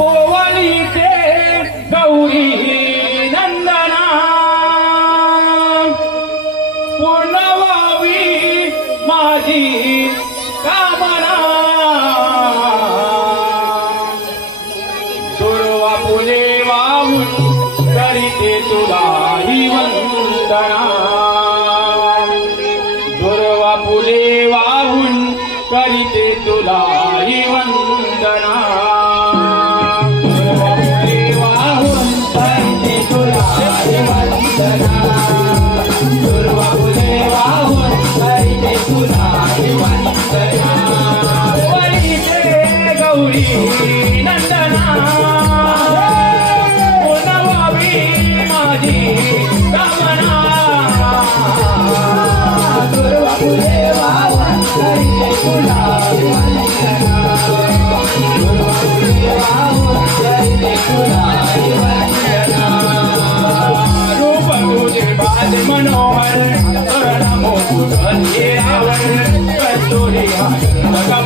ओवळी ते गौरी नंदना. पूर्णवावी माझी कामना. दुर्वा फुले वाहून करीते तुला ही वंदना. दुर्वा फुले Manohar, Ramu, Sudhir, Avan, Kasturi, Agar, Agar.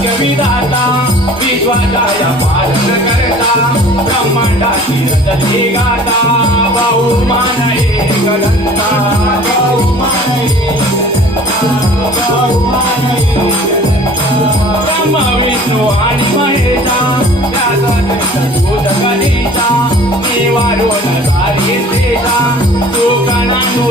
भाग्य विधाता विश्वाच्या पालन करता ब्रह्मांडाची रचले गाता बहुमान एक बहुमान ब्रह्म, विष्णु आणि महेशा गणेशा देवारोन सारे देता तुका नांदू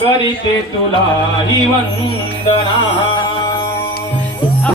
करिते तुलारि वन्दना